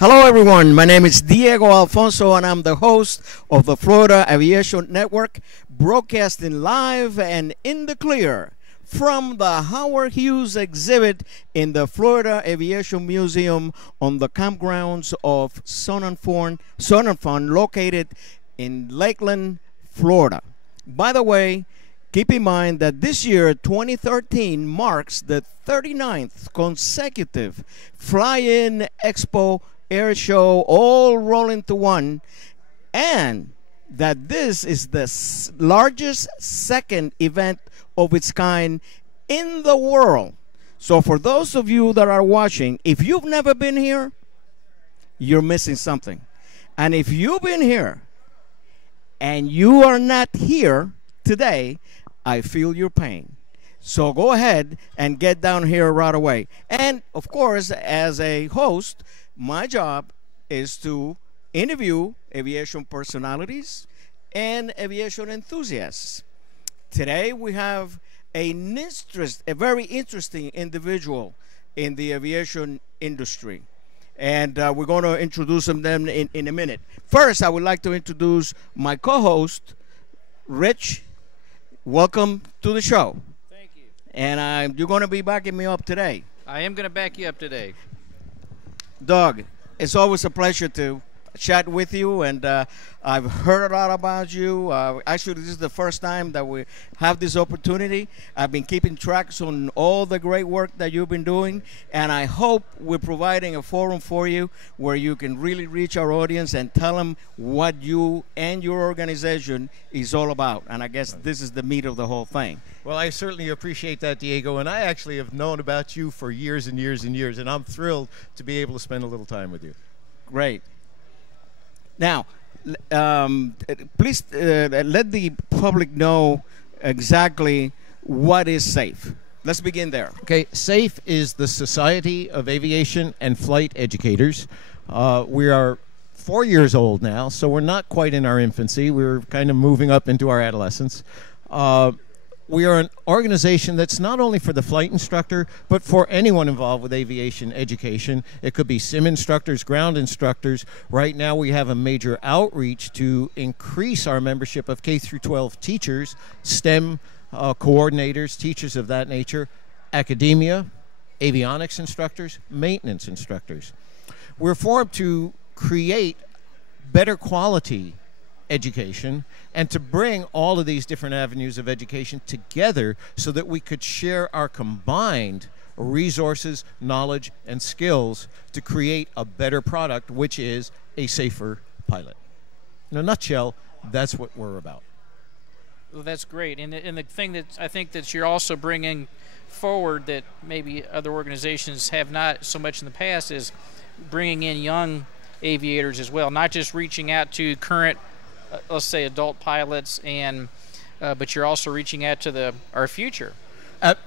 Hello, everyone. My name is Diego Alfonso, and I'm the host of the Florida Aviation Network, broadcasting live and in the clear from the Howard Hughes exhibit in the Florida Aviation Museum on the campgrounds of Sun and Fun, located in Lakeland, Florida. By the way, keep in mind that this year, 2013, marks the 39th consecutive Fly-In Expo Air Show, all roll into one, and that this is the largest second event of its kind in the world. So for those of you that are watching, if you've never been here, you're missing something. And if you've been here and you are not here today, I feel your pain. So go ahead and get down here right away. And of course, as a host, my job is to interview aviation personalities and aviation enthusiasts. Today we have a very interesting individual in the aviation industry. And we're going to introduce them in a minute. First, I would like to introduce my co-host, Rich. Welcome to the show. Thank you. And you're going to be backing me up today. I am going to back you up today. Doug, it's always a pleasure to chat with you, and I've heard a lot about you. Actually, this is the first time that we have this opportunity. I've been keeping tracks on all the great work that you've been doing, and I hope we're providing a forum for you where you can really reach our audience and tell them what you and your organization is all about. And I guess this is the meat of the whole thing. Well, I certainly appreciate that, Diego, and I actually have known about you for years and years and years, and I'm thrilled to be able to spend a little time with you. Great. Now, please let the public know exactly what is SAFE. Let's begin there. Okay, SAFE is the Society of Aviation and Flight Educators. We are 4 years old now, so we're not quite in our infancy. We're kind of moving up into our adolescence. We are an organization that's not only for the flight instructor, but for anyone involved with aviation education. It could be sim instructors, ground instructors. Right now we have a major outreach to increase our membership of K through 12 teachers, STEM coordinators, teachers of that nature, academia, avionics instructors, maintenance instructors. We're formed to create better quality education and to bring all of these different avenues of education together so that we could share our combined resources, knowledge, and skills to create a better product, which is a safer pilot. In a nutshell, that's what we're about. Well, that's great. And the thing that I think that you're also bringing forward that maybe other organizations have not so much in the past is bringing in young aviators as well, not just reaching out to current let's say adult pilots, and but you're also reaching out to our future.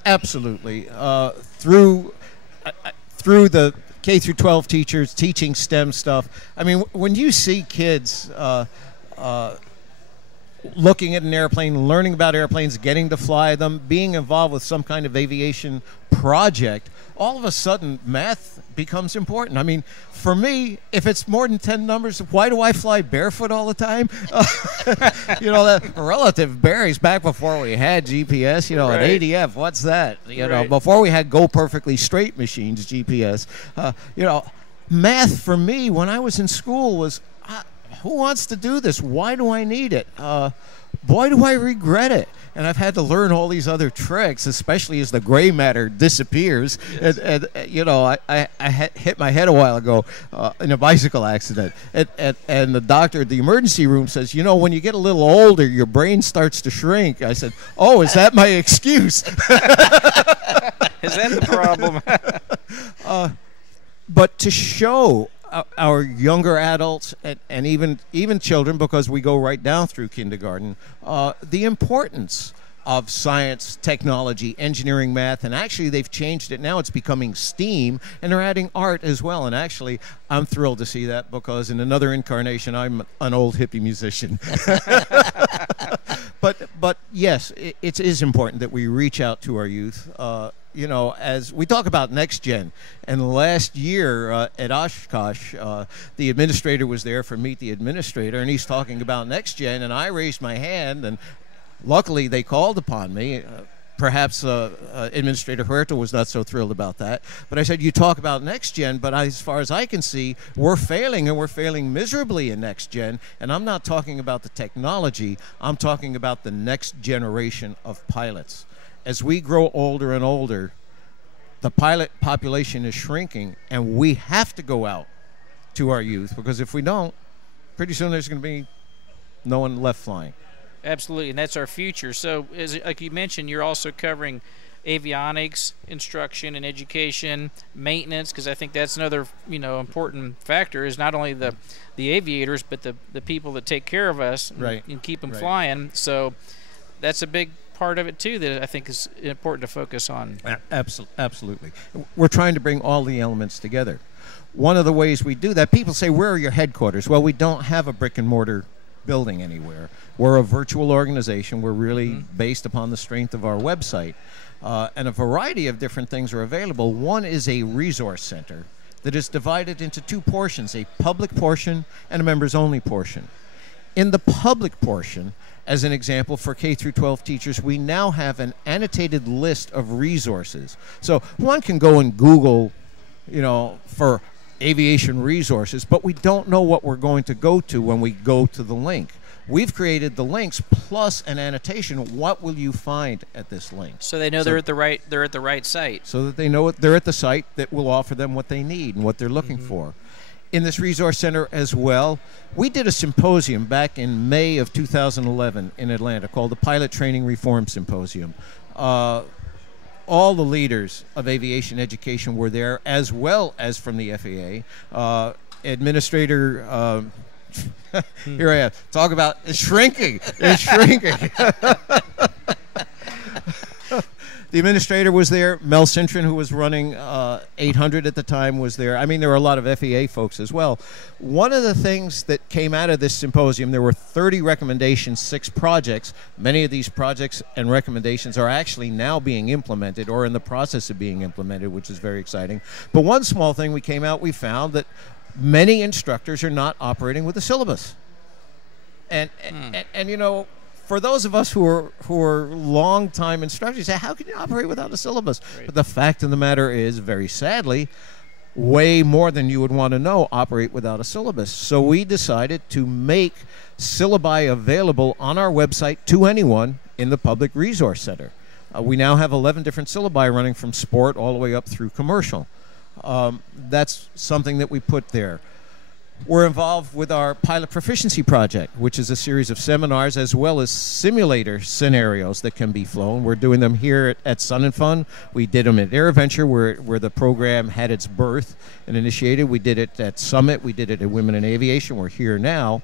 Absolutely. Through the K through 12 teachers teaching STEM stuff. I mean, when you see kids looking at an airplane, learning about airplanes, getting to fly them, being involved with some kind of aviation project, all of a sudden math becomes important. I mean, for me, if it's more than 10 numbers, why do I fly barefoot all the time? You know, that relative varies. Back before we had GPS, you know, right. An ADF, what's that? You know, right. Before we had Go Perfectly Straight machines, GPS. You know, math for me when I was in school was, who wants to do this? Why do I need it? Boy, do I regret it. And I've had to learn all these other tricks, especially as the gray matter disappears. Yes. And you know, I hit my head a while ago in a bicycle accident. And the doctor at the emergency room says, you know, when you get a little older, your brain starts to shrink. I said, oh, is that my excuse? Is that the problem? But to show our younger adults and even children, because we go right down through kindergarten, the importance of science, technology, engineering, math, and actually they've changed it now. It's becoming STEAM, and they're adding art as well. And actually, I'm thrilled to see that because in another incarnation, I'm an old hippie musician. But yes, it is important that we reach out to our youth. You know, as we talk about next gen, and last year at Oshkosh, the administrator was there for Meet the Administrator, and he's talking about next gen, and I raised my hand, and luckily they called upon me. Perhaps Administrator Huerta was not so thrilled about that. But I said, you talk about next gen, but as far as I can see, we're failing, and we're failing miserably in next gen. And I'm not talking about the technology. I'm talking about the next generation of pilots. As we grow older and older, the pilot population is shrinking, and we have to go out to our youth, because if we don't, pretty soon there's going to be no one left flying. Absolutely, and that's our future. So, like you mentioned, you're also covering avionics, instruction and education, maintenance, because I think that's another important factor, is not only the aviators, but the people that take care of us and keep them flying. So that's a big part of it too that I think is important to focus on. Absolutely. We're trying to bring all the elements together. One of the ways we do that, people say, where are your headquarters? Well, we don't have a brick and mortar building anywhere. We're a virtual organization. We're really based upon the strength of our website. And a variety of different things are available. One is a resource center that is divided into two portions, a public portion and a members-only portion. In the public portion, as an example, for K through 12 teachers, we now have an annotated list of resources. So one can go and Google, for aviation resources, but we don't know what we're going to go to when we go to the link. We've created the links plus an annotation. What will you find at this link? So they know they're at the right site. So that they know they're at the site that will offer them what they need and what they're looking for. In this resource center as well, we did a symposium back in May of 2011 in Atlanta called the Pilot Training Reform Symposium. All the leaders of aviation education were there, as well as from the FAA. Administrator, here I am. Talk about it's shrinking. It's shrinking. The administrator was there. Mel Cintron, who was running 800 at the time, was there. I mean, there were a lot of FAA folks as well. One of the things that came out of this symposium, there were 30 recommendations, 6 projects. Many of these projects and recommendations are actually now being implemented or in the process of being implemented, which is very exciting. But one small thing we found that many instructors are not operating with a syllabus. And for those of us who are long-time instructors, say, how can you operate without a syllabus? Right. But the fact of the matter is, very sadly, way more than you would want to know operate without a syllabus. So we decided to make syllabi available on our website to anyone in the Public Resource Center. We now have 11 different syllabi running from sport all the way up through commercial. That's something that we put there. We're involved with our Pilot Proficiency project, which is a series of seminars as well as simulator scenarios that can be flown. We're doing them here at Sun and Fun. We did them at AirVenture, where the program had its birth and initiated. We did it at Summit. We did it at Women in Aviation. We're here now.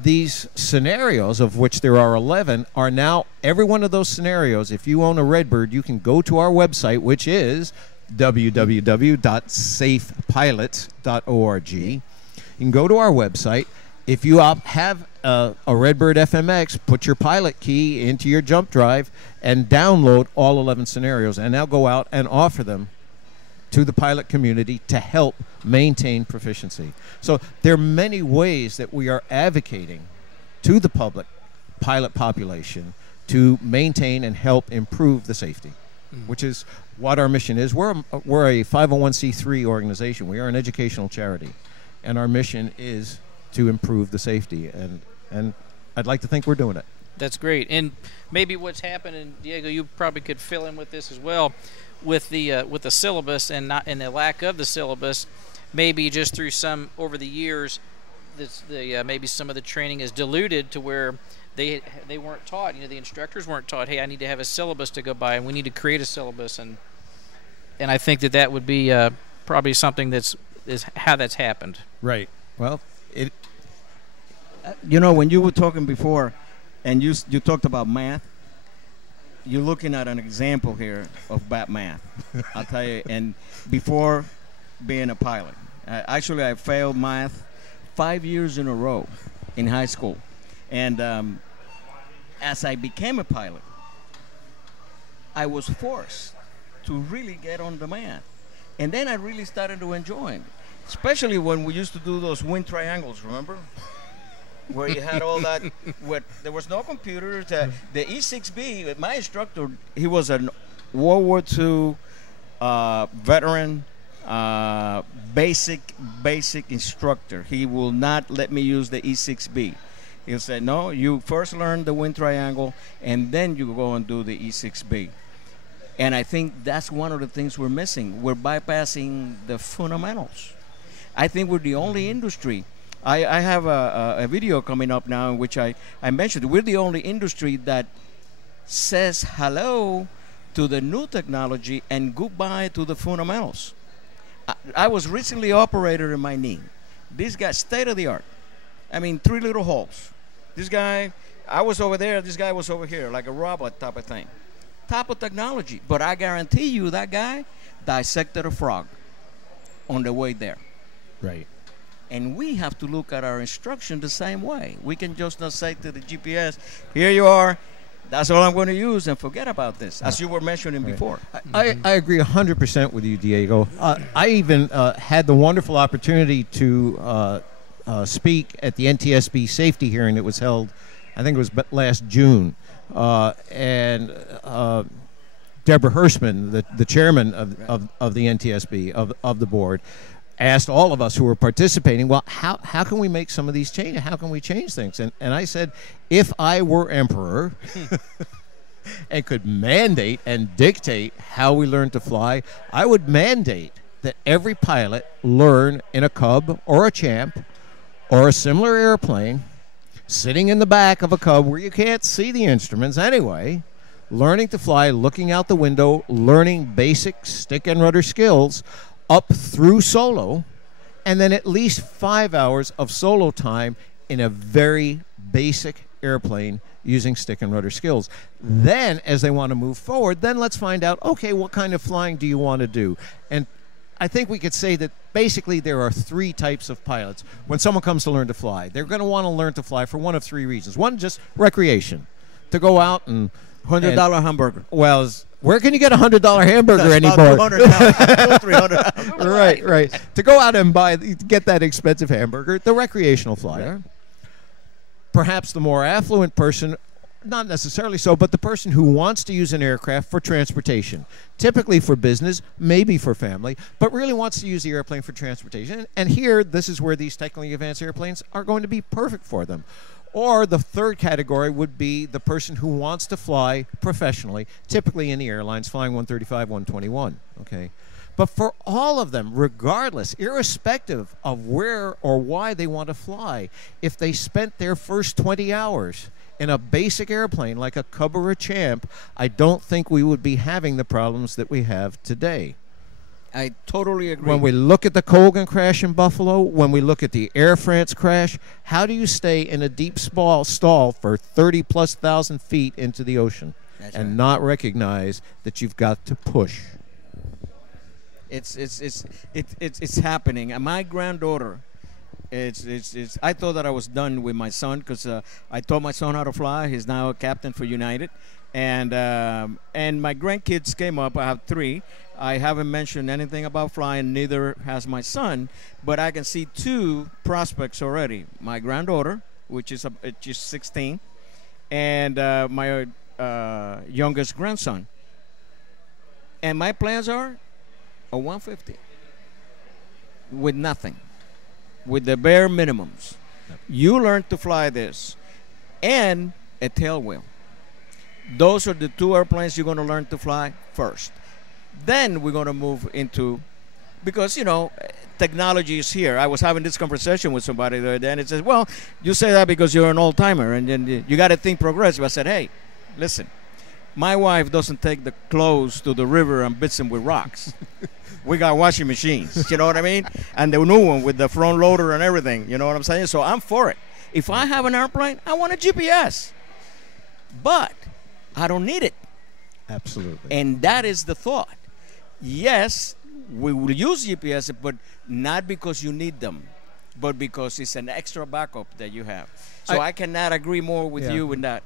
These scenarios, of which there are 11, are now, every one of those scenarios, if you own a Redbird, you can go to our website, which is www.safepilots.org. You can go to our website. If you have a Redbird FMX, put your pilot key into your jump drive and download all 11 scenarios, and now go out and offer them to the pilot community to help maintain proficiency. So there are many ways that we are advocating to the public pilot population to maintain and help improve the safety, which is what our mission is. We're a 501c3 organization. We are an educational charity, and our mission is to improve the safety, and I'd like to think we're doing it. That's great. And maybe what's happened, and Diego, you probably could fill in with this as well, with the syllabus and the lack of the syllabus, maybe just through some over the years, maybe some of the training is diluted to where they weren't taught. The instructors weren't taught, hey, I need to have a syllabus to go by, and we need to create a syllabus, and I think that would be probably something is how that's happened. Right. Well, when you were talking before, and you talked about math, you're looking at an example here of bad math. I'll tell you. And before being a pilot, actually I failed math 5 years in a row in high school. And as I became a pilot, I was forced to really get on demand. And then I really started to enjoy it, especially when we used to do those wind triangles, remember? Where you had all that, there was no computers. The E6B, my instructor, he was a World War II veteran, basic instructor. He will not let me use the E6B. He'll say, no, you first learn the wind triangle, and then you go and do the E6B. And I think that's one of the things we're missing. We're bypassing the fundamentals. I think we're the only industry. I have a video coming up now in which I mentioned we're the only industry that says hello to the new technology and goodbye to the fundamentals. I was recently operated in my knee. This guy, state of the art. I mean, 3 little holes. This guy, I was over there, this guy was over here, like a robot type of thing. Type of technology. But I guarantee you that guy dissected a frog on the way there. Right. And we have to look at our instruction the same way. We can just not say to the GPS, here you are, that's all I'm going to use, and forget about this, as you were mentioning before. I agree 100% with you, Diego. I even had the wonderful opportunity to speak at the NTSB safety hearing that was held, I think it was last June. And Deborah Hirschman, the chairman of the NTSB, of the board, asked all of us who were participating, well, how can we make some of these changes? How can we change things? And I said, if I were emperor and could mandate and dictate how we learn to fly, I would mandate that every pilot learn in a Cub or a Champ or a similar airplane, sitting in the back of a Cub where you can't see the instruments anyway, learning to fly, looking out the window, learning basic stick and rudder skills up through solo, and then at least 5 hours of solo time in a very basic airplane using stick and rudder skills. Then, as they want to move forward, then let's find out, okay, what kind of flying do you want to do? And I think we could say that basically there are 3 types of pilots. When someone comes to learn to fly, they're going to want to learn to fly for one of 3 reasons. One, just recreation, to go out and $100 hamburger. Well, where can you get a $100 hamburger anymore? $300. Right. To go out and get that expensive hamburger, the recreational flyer. Right. Perhaps the more affluent person, not necessarily so, but the person who wants to use an aircraft for transportation, typically for business, maybe for family, but really wants to use the airplane for transportation. And here, this is where these technically advanced airplanes are going to be perfect for them. Or the third category would be the person who wants to fly professionally, typically in the airlines, flying 135, 121, okay? But for all of them, regardless, irrespective of where or why they want to fly, if they spent their first 20 hours in a basic airplane like a Cub or a Champ, I don't think we would be having the problems that we have today. I totally agree. When we look at the Colgan crash in Buffalo, when we look at the Air France crash, how do you stay in a deep stall for 30+ thousand feet into the ocean and not recognize that you've got to push? It's happening. And my granddaughter, I thought that I was done with my son because I taught my son how to fly. He's now a captain for United. And my grandkids came up. I have 3. I haven't mentioned anything about flying, neither has my son, but I can see 2 prospects already. My granddaughter, which is just 16, and my youngest grandson. And my plans are a 150 with nothing, with the bare minimums. You learn to fly this and a tail wheel. Those are the 2 airplanes you're going to learn to fly first. Then we're going to move into, because, you know, technology is here. I was having this conversation with somebody the other day, and it says, well, you say that because you're an old-timer, and then you got to think progressive. I said, hey, listen, my wife doesn't take the clothes to the river and beats them with rocks. We got washing machines, you know what I mean? And the new one with the front loader and everything, you know what I'm saying? So I'm for it. If I have an airplane, I want a GPS. But I don't need it. Absolutely. And that is the thought. Yes, we will use GPS, but not because you need them. but because it's an extra backup that you have. So I cannot agree more with you with that.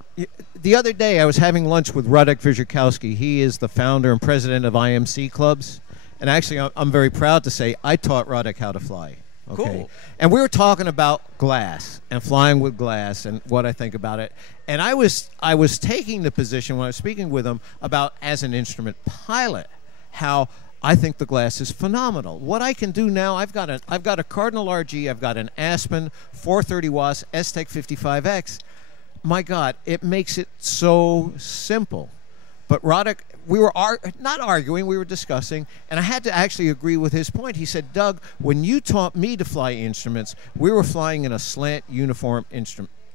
The other day, I was having lunch with Radek Wyrzykowski. He is the founder and president of IMC Clubs. And actually, I'm very proud to say I taught Radek how to fly. Okay. Cool. And we were talking about glass and flying with glass and what I think about it. And I was taking the position when I was speaking with him about, as an instrument pilot, how I think the glass is phenomenal. What I can do now, I've got a Cardinal RG, I've got an Aspen 430 watts S-Tech 55X. My God, it makes it so simple. But Radek, we were not arguing, we were discussing, and I had to actually agree with his point. He said, Doug, when you taught me to fly instruments, we were flying in a slant uniform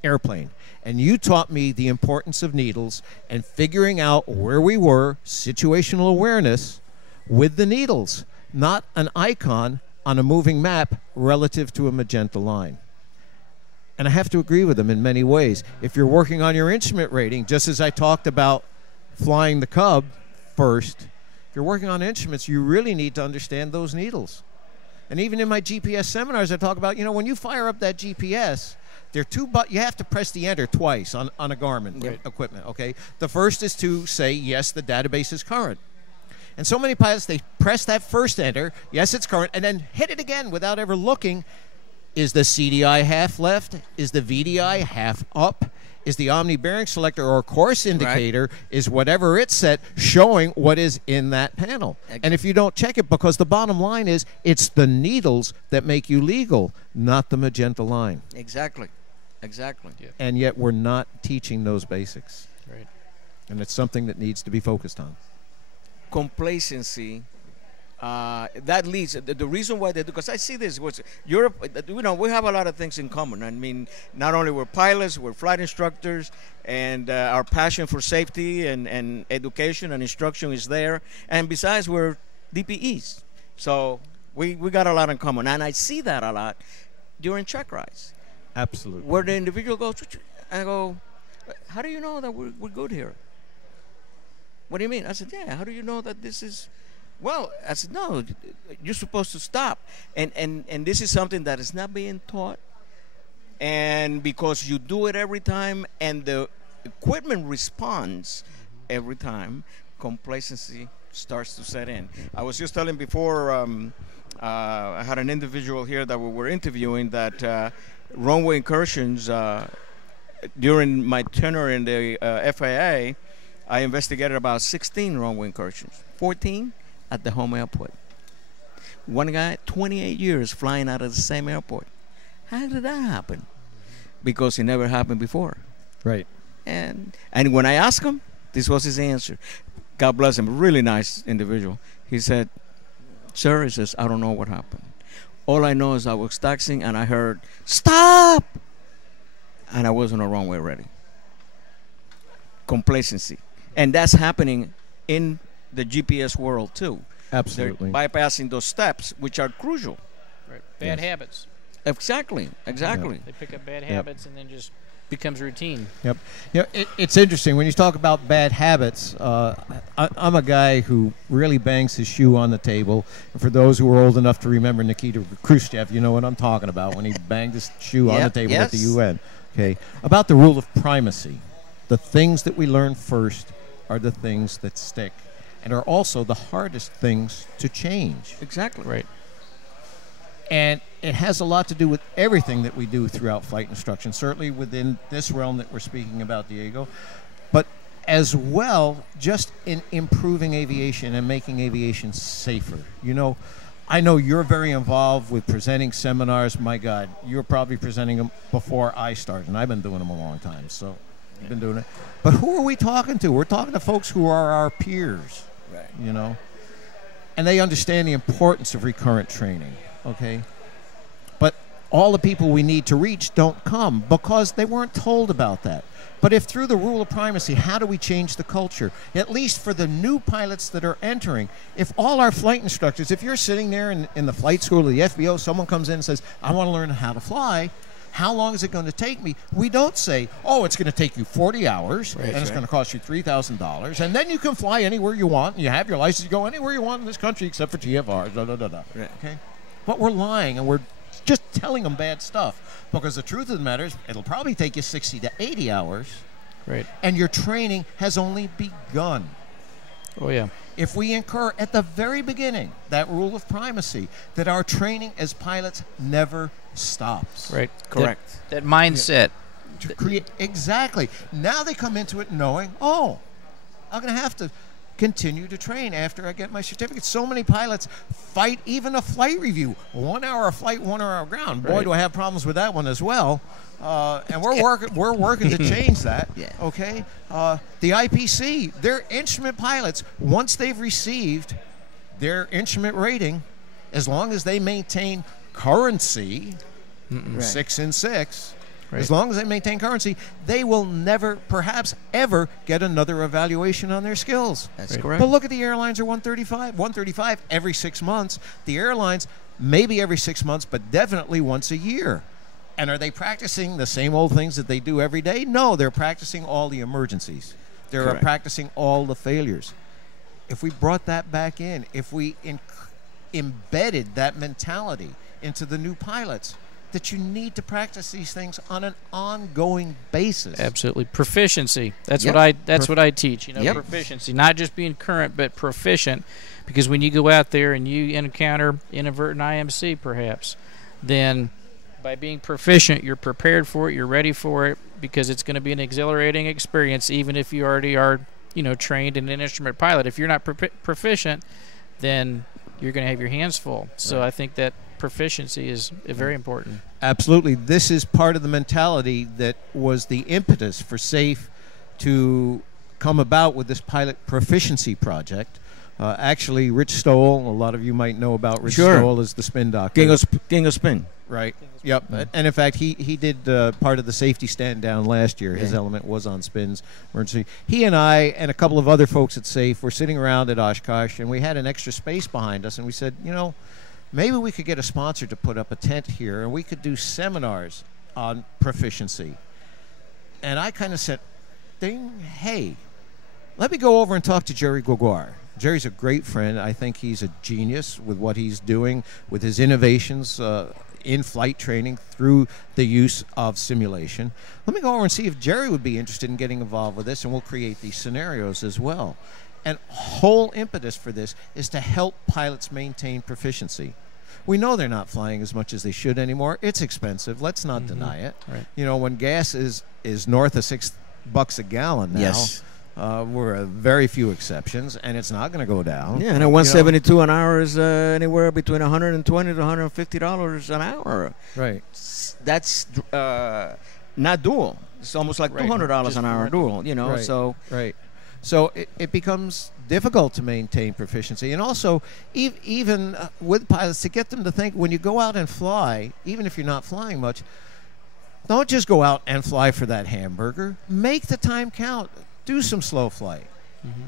airplane. And you taught me the importance of needles and figuring out where we were, situational awareness, with the needles, not an icon on a moving map relative to a magenta line. And I have to agree with him in many ways. If you're working on your instrument rating, just as I talked about flying the Cub first, if you're working on instruments, you really need to understand those needles. And even in my GPS seminars, I talk about, when you fire up that GPS, there are two buttons. You have to press the enter twice on a Garmin equipment, okay? The first is to say, yes, the database is current. And so many pilots, they press that first enter, yes, it's current, and then hit it again without ever looking. Is the CDI half left? Is the VDI half up? Is the Omni bearing selector or course indicator, is whatever it's set, showing what is in that panel? And if you don't check it, because the bottom line is, it's the needles that make you legal, not the magenta line. Exactly. Exactly. Yeah. And yet we're not teaching those basics. Right. And it's something that needs to be focused on. Complacency, that leads, the reason why they do, because I see this, Europe, we have a lot of things in common. I mean, not only we're pilots, we're flight instructors, and our passion for safety and education and instruction is there. And besides, we're DPEs. So we got a lot in common. And I see that a lot during check rides. Absolutely. Where the individual goes, I go, how do you know that we're good here? What do you mean? I said, yeah, how do you know that this is, well, I said, no, you're supposed to stop. And this is something that is not being taught. And because you do it every time and the equipment responds every time, complacency starts to set in. I was just telling before, I had an individual here that we were interviewing that runway incursions, during my tenure in the FAA, I investigated about 16 runway incursions, 14 at the home airport. One guy, 28 years flying out of the same airport. How did that happen? Because it never happened before. Right. And when I asked him, this was his answer. God bless him, really nice individual. He said, sir, he says, I don't know what happened. All I know is I was taxiing and I heard, stop! And I wasn't a runway ready. Complacency. And that's happening in the GPS world too. Absolutely. They're bypassing those steps, which are crucial. Right. Bad habits. Exactly. Exactly. They pick up bad habits and then just becomes routine. Yep. It's interesting when you talk about bad habits. I'm a guy who really bangs his shoe on the table. And for those who are old enough to remember Nikita Khrushchev, you know what I'm talking about when he banged his shoe on the table at the UN. Okay. About the rule of primacy. The things that we learn first are the things that stick and are also the hardest things to change. Exactly. Right. And it has a lot to do with everything that we do throughout flight instruction, certainly within this realm that we're speaking about, Diego, but as well just in improving aviation and making aviation safer. I know you're very involved with presenting seminars. My God, you're probably presenting them before I started, and I've been doing them a long time, so you've been doing it. But who are we talking to? We're talking to folks who are our peers, right. And they understand the importance of recurrent training. Okay, but all the people we need to reach don't come because they weren't told about that. But if through the rule of primacy, how do we change the culture? At least for the new pilots that are entering, if all our flight instructors, if you're sitting there in the flight school or the FBO, someone comes in and says, I want to learn how to fly, how long is it going to take me? We don't say, oh, it's going to take you 40 hours, and it's going to cost you $3,000, and then you can fly anywhere you want, and you have your license, you go anywhere you want in this country except for TFR, Right. Okay? But we're lying, and we're just telling them bad stuff. Because the truth of the matter is, it'll probably take you 60 to 80 hours. Right. And your training has only begun. Oh, yeah. If we incur at the very beginning that rule of primacy, that our training as pilots never stops. Right. Correct. That mindset. To create, exactly. Now they come into it knowing, oh, I'm going to have to continue to train after I get my certificate. So many pilots fight even a flight review. 1 hour of flight, 1 hour of ground. Boy, Right. do I have problems with that one as well. And we're working to change that. Yeah. Okay. The IPC, their instrument pilots, once they've received their instrument rating, as long as they maintain currency, Right. 6 and 6. Right. As long as they maintain currency, they will never, perhaps ever, get another evaluation on their skills. That's Right. correct. But look at the airlines are 135. 135 every 6 months. The airlines, maybe every 6 months, but definitely once a year. And are they practicing the same old things that they do every day? No, they're practicing all the emergencies. They're Correct. practicing all the failures. If we brought that back in, if we embedded that mentality into the new pilots, that you need to practice these things on an ongoing basis. Absolutely. Proficiency. That's Yep. what I teach. You know, Yep. proficiency. Not just being current, but proficient. Because when you go out there and you encounter inadvertent IMC, perhaps, then by being proficient, you're prepared for it. You're ready for it because it's going to be an exhilarating experience, even if you already are, trained in an instrument pilot. If you're not proficient, then you're going to have your hands full. So I think that proficiency is very important. Absolutely. This is part of the mentality that was the impetus for SAFE to come about with this pilot proficiency project. Actually, Rich Stoll, a lot of you might know about Rich Sure. Stoll as the spin doctor. King of Spin. Right. Yep. And in fact, he did part of the safety stand down last year. His Yeah. element was on spins. Emergency. He and I and a couple of other folks at SAFE were sitting around at Oshkosh, and we had an extra space behind us, and we said, maybe we could get a sponsor to put up a tent here, and we could do seminars on proficiency. And I kind of said, hey, let me go over and talk to Jerry Gregoire. Jerry's a great friend. I think he's a genius with what he's doing with his innovations in flight training through the use of simulation. Let me go over and see if Jerry would be interested in getting involved with this, and we'll create these scenarios as well. And whole impetus for this is to help pilots maintain proficiency. We know they're not flying as much as they should anymore. It's expensive. Let's not deny it. Right. When gas is north of $6 a gallon now, Yes. we're very few exceptions, and it's not going to go down. Yeah, and at 172 an hour is anywhere between $120 to $150 an hour. Right. That's not dual. It's almost like Right. $200 Just an hour rental. dual. Right. So Right. So it becomes difficult to maintain proficiency. And also, even with pilots, to get them to think when you go out and fly, even if you're not flying much, don't just go out and fly for that hamburger. Make the time count. Do some slow flight.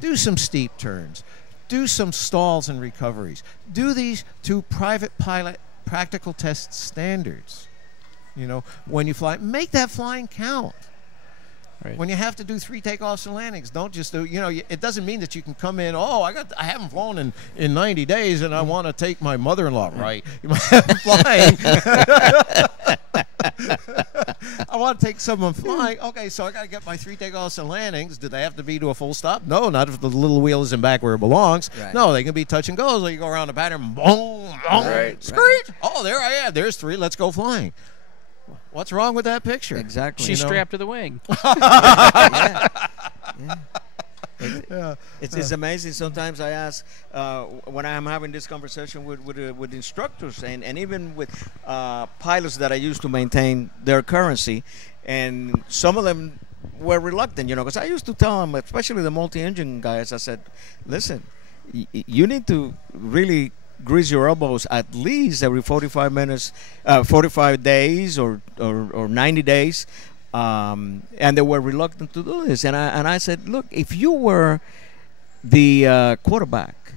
Do some steep turns. Do some stalls and recoveries. Do these to private pilot practical test standards. When you fly, make that flying count. Right. When you have to do 3 takeoffs and landings, don't just do, it doesn't mean that you can come in, I haven't flown in 90 days and I want to take my mother-in-law, right? You might have flying. I want to take someone flying. Okay, so I got to get my 3 takeoffs and landings. Do they have to be to a full stop? No, not if the little wheel isn't back where it belongs. Right. No, they can be touch and go. So you go around the pattern, boom, boom, Right, skirt. Oh, there I am. There's 3. Let's go flying. What's wrong with that picture? exactly. She's strapped to the wing. Yeah. It's amazing. Sometimes I ask when I'm having this conversation with instructors and even with pilots that I used to maintain their currency, and some of them were reluctant, because I used to tell them, especially the multi-engine guys, I said, listen, you need to really grease your elbows at least every 45 minutes, 45 days or 90 days. And they were reluctant to do this. And I said, look, if you were the quarterback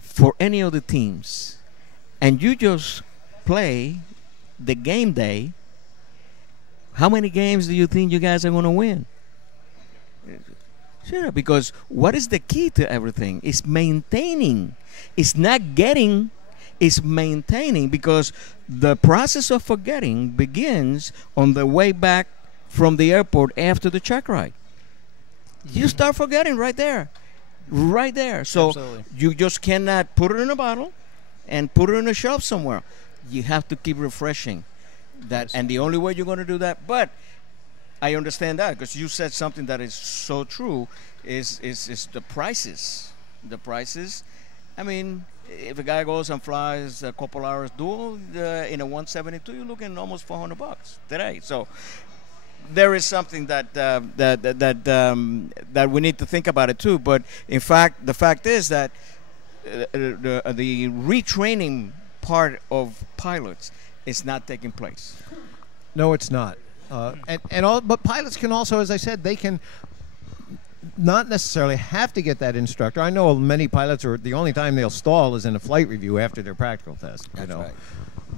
for any of the teams and you just play the game day, how many games do you think you guys are going to win? Sure, because what is the key to everything? It's maintaining. It's not getting It's maintaining, because the process of forgetting begins on the way back from the airport after the check ride. You start forgetting right there. Right there. So Absolutely. you just cannot put it in a bottle and put it on a shelf somewhere. You have to keep refreshing that. Yes. And the only way you're going to do that, but I understand that, because you said something that is so true, is the prices. The prices. I mean, if a guy goes and flies a couple hours dual in a 172, you're looking almost $400 today. So there is something that we need to think about it too. But in fact, the fact is that the retraining part of pilots is not taking place. No, it's not. But pilots can also, as I said, they can not necessarily have to get that instructor. I know many pilots are, the only time they'll stall is in a flight review after their practical test. That's right.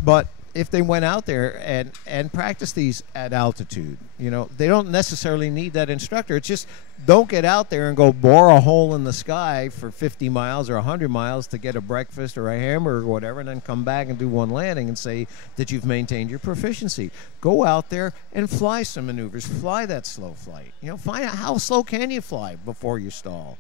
But if they went out there and practiced these at altitude, they don't necessarily need that instructor. It's just, don't get out there and go bore a hole in the sky for 50 miles or 100 miles to get a breakfast or a hamburger or whatever, and then come back and do one landing and say that you've maintained your proficiency. Go out there and fly some maneuvers. Fly that slow flight. Find out how slow can you fly before you stall.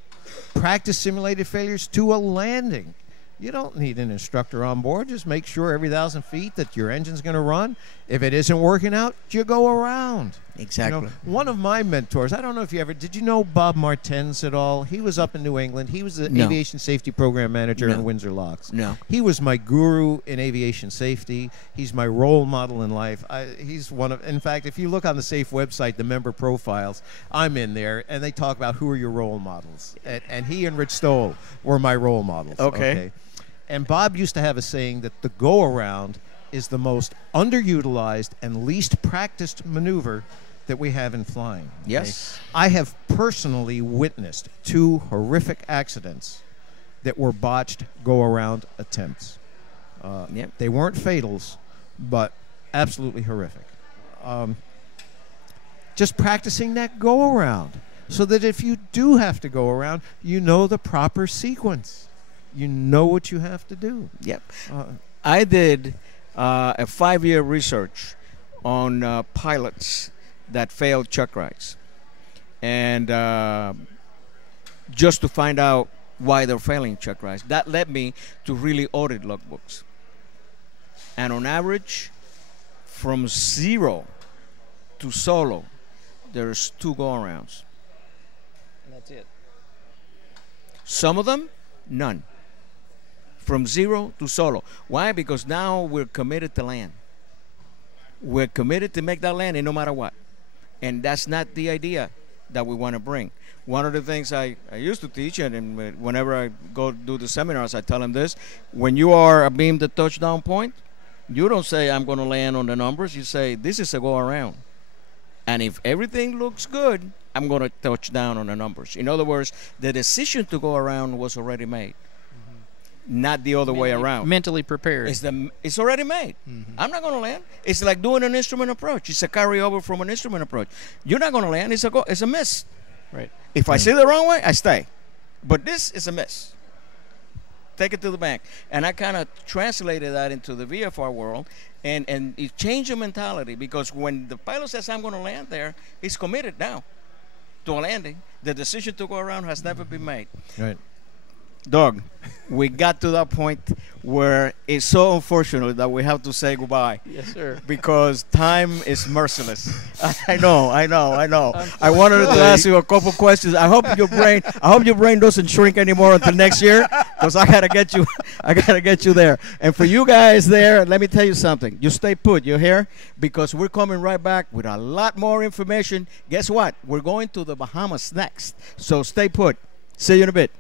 Practice simulated failures to a landing. You don't need an instructor on board. Just make sure every 1,000 feet that your engine's going to run. If it isn't working out, you go around. Exactly. One of my mentors, I don't know if you ever, did you know Bob Martens at all? He was up in New England. He was the aviation safety program manager in Windsor Locks. No. He was my guru in aviation safety. He's my role model in life. He's one of, in fact, if you look on the SAFE website, the member profiles, I'm in there, and they talk about who are your role models. And he and Rich Stoll were my role models. Okay. And Bob used to have a saying that the go-around is the most underutilized and least practiced maneuver that we have in flying. Yes. Okay? I have personally witnessed 2 horrific accidents that were botched go-around attempts. They weren't fatals, but absolutely horrific. Just practicing that go-around so that if you do have to go around, you know the proper sequence. You know what you have to do. Yep. I did a 5-year research on pilots that failed check rides, and just to find out why they're failing check rides. That led me to really audit logbooks. And on average, from 0 to solo, there's 2 go-arounds. And that's it. Some of them, none. From 0 to solo. Why? Because now we're committed to land. We're committed to make that landing no matter what. And that's not the idea that we want to bring. One of the things I used to teach, and whenever I go do the seminars, I tell them this: when you are abeamed the touchdown point, you don't say, I'm going to land on the numbers. You say, this is a go around. And if everything looks good, I'm going to touch down on the numbers. In other words, the decision to go around was already made. Not the other way around. Mentally prepared. It's already made. I'm not going to land. It's like doing an instrument approach. It's a carryover from an instrument approach. You're not going to land. It's a miss. Right. If I see the wrong way, I stay. But this is a miss. Take it to the bank. And I kind of translated that into the VFR world, and it changed your mentality, because when the pilot says, I'm going to land there, he's committed now to a landing. The decision to go around has never been made. Right. Doug, we got to that point where it's so unfortunate that we have to say goodbye. Yes, sir. Because time is merciless. I know. I wanted to ask you a couple questions. I hope your brain doesn't shrink anymore until next year, because I gotta get you there. And for you guys there, let me tell you something. You stay put. You're here because we're coming right back with a lot more information. Guess what? We're going to the Bahamas next. So stay put. See you in a bit.